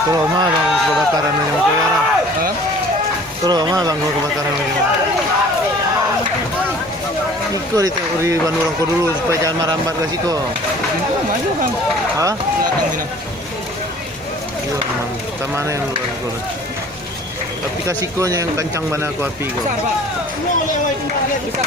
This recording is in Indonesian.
Tuh mah bang kebakaran yang kebakaran. Tuh mah bang kebakaran yang Iko di Bandurang ko dulu supaya jangan merambat ke situ. Maju bang. Hah? Belakang sini. Iya memang. Tamana yang luar ko. Tapi kasikonya yang kencang mana aku api ko. Besar pak. Besar.